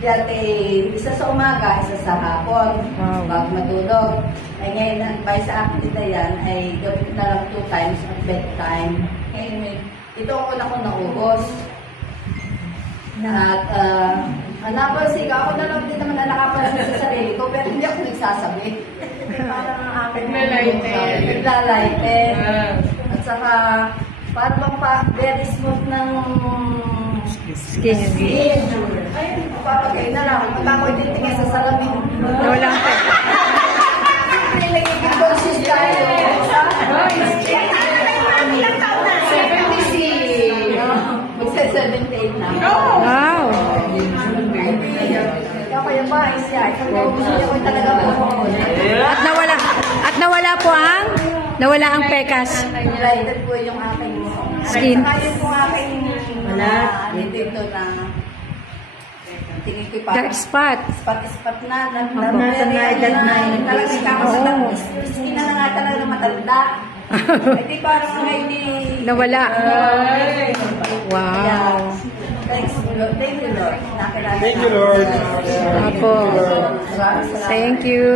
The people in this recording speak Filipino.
Dati, isa sa umaga, isa sa hapon, bago matulog. Ay ngayon, ang advice sa akin nila yan ay gawin na lang 2 times at bedtime. Ngayon, ito ako na kung naubos. At, napansin ka, ako na lang din naman na nakapansin sa sarili ko, pero hindi ako nagsasabi. Parang ang aking naglalighten. At saka, parang very smooth ng skin. Ay, papagay na lang. Pag ako'y titingin sa salamin. Walang peka. Nilagiging boses tayo. Ilang taon na? 76. Magsa-78 na. Wow. Kaya ba, siya. Kung gusto niya ko talaga po. Nawala ang pekas. Lighted po yung aking Skin. Saka yun po aking dito na tingin ko pa. Dark spot. Spot na. Nasa na edad na yun. Talagang kakasatang skin na nga talaga matanda. Ay di parang ngayon ni Nawala. Wow. Thank you, Lord. Thank you, Lord. Apo. Thank you.